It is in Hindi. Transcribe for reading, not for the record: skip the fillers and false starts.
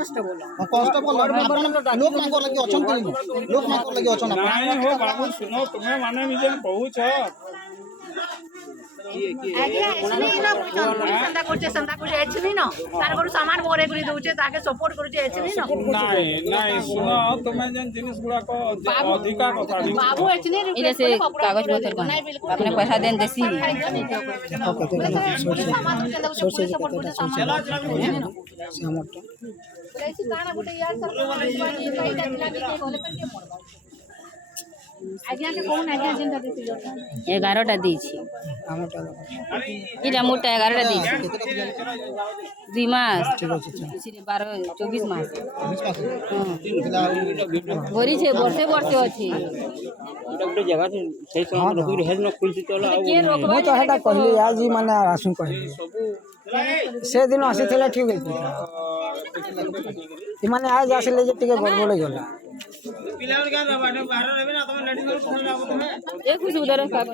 कॉन्स्टेबल आपण लोक मांगो लगी अछन कि लोक मांगो लगी अछन नहीं हो बाबू सुनो तुम्हें माने मुझे पहुंच आगे एचनी ना संदा करछे एचनी ना तार घर सामान मोरे करी दउछे ताके सपोर्ट करछे एचनी ना नहीं नहीं सुनो तुम्हें जन जिनिस गुड़ा को अधिका कथा बाबू एचनी इधर से कागज पत्र बना अपने पैसा देन देसी आज्ञा के कोन आज्ञा जिंदा देसी 11टा देछि इटा मोटा 11टा देछि 2 मास ठीक আছে 12 24 मास ভরি છે বর্ষে বর্ষে আছে এটা একটা জায়গা সেই সময় রকুর হেজ ন খুলছি চলো ମୁଁ ତ ହେଟା କହିଲି ଆଜି ମାନେ ଆସୁଁ କହିଲି ସେଦିନ ଆସିଥିଲେ ଠିକ ହେଇଥିଲା ଏମାନେ ଆଜ ଆସିଲେ ଯେ ଟିକେ ଗଡ଼ବଡ଼ ହେଇଗଲା ପିଲାମାନେ କାଁ ବାହାରେ ରହିବେ ନା ତମେ ଲେଡିଜ ଫୋନ ଲାଗ ତମେ ଦେଖୁ ସୁଦର କାଗଜ